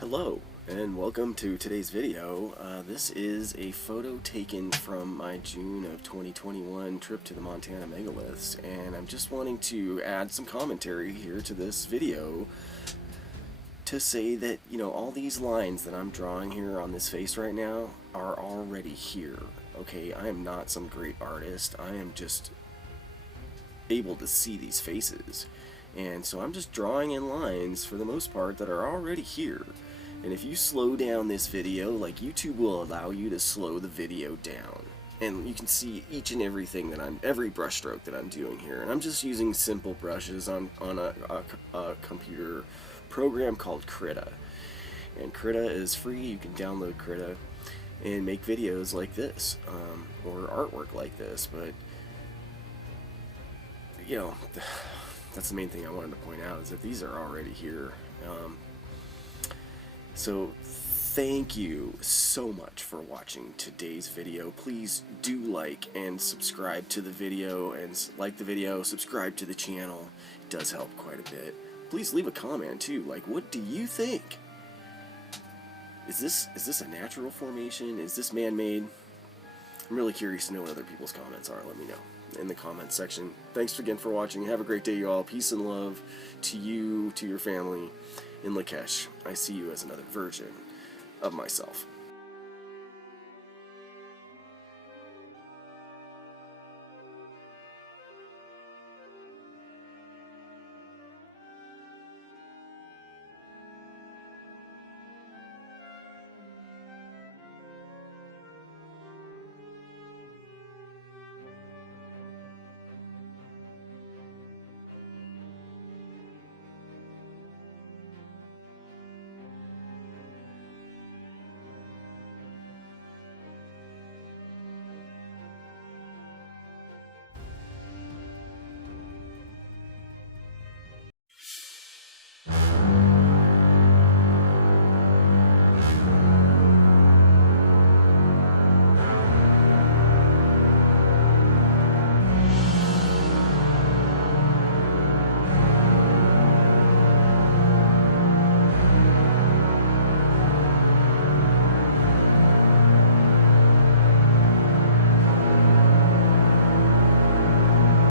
Hello and welcome to today's video. This is a photo taken from my June of 2021 trip to the Montana Megaliths, and I'm just wanting to add some commentary here to this video to say that, all these lines that I'm drawing here on this face right now are already here. Okay, I am not some great artist. I am just able to see these faces. And so I'm just drawing in lines, for the most part, that are already here. And if you slow down this video, like, YouTube will allow you to slow the video down. And you can see each and everything that every brush stroke that I'm doing here. And I'm just using simple brushes on a computer program called Krita. And Krita is free. You can download Krita and make videos like this, or artwork like this. But, that's the main thing I wanted to point out, is that these are already here. So thank you so much for watching today's video. Please do like and subscribe to the video, and like the video, subscribe to the channel. It does help quite a bit. Please leave a comment too, like, what do you think? Is this a natural formation? Is this man-made? I'm really curious to know what other people's comments are. Let me know in the comments section. Thanks again for watching. Have a great day, y'all. Peace and love to you, to your family in lak'ech. I see you as another version of myself.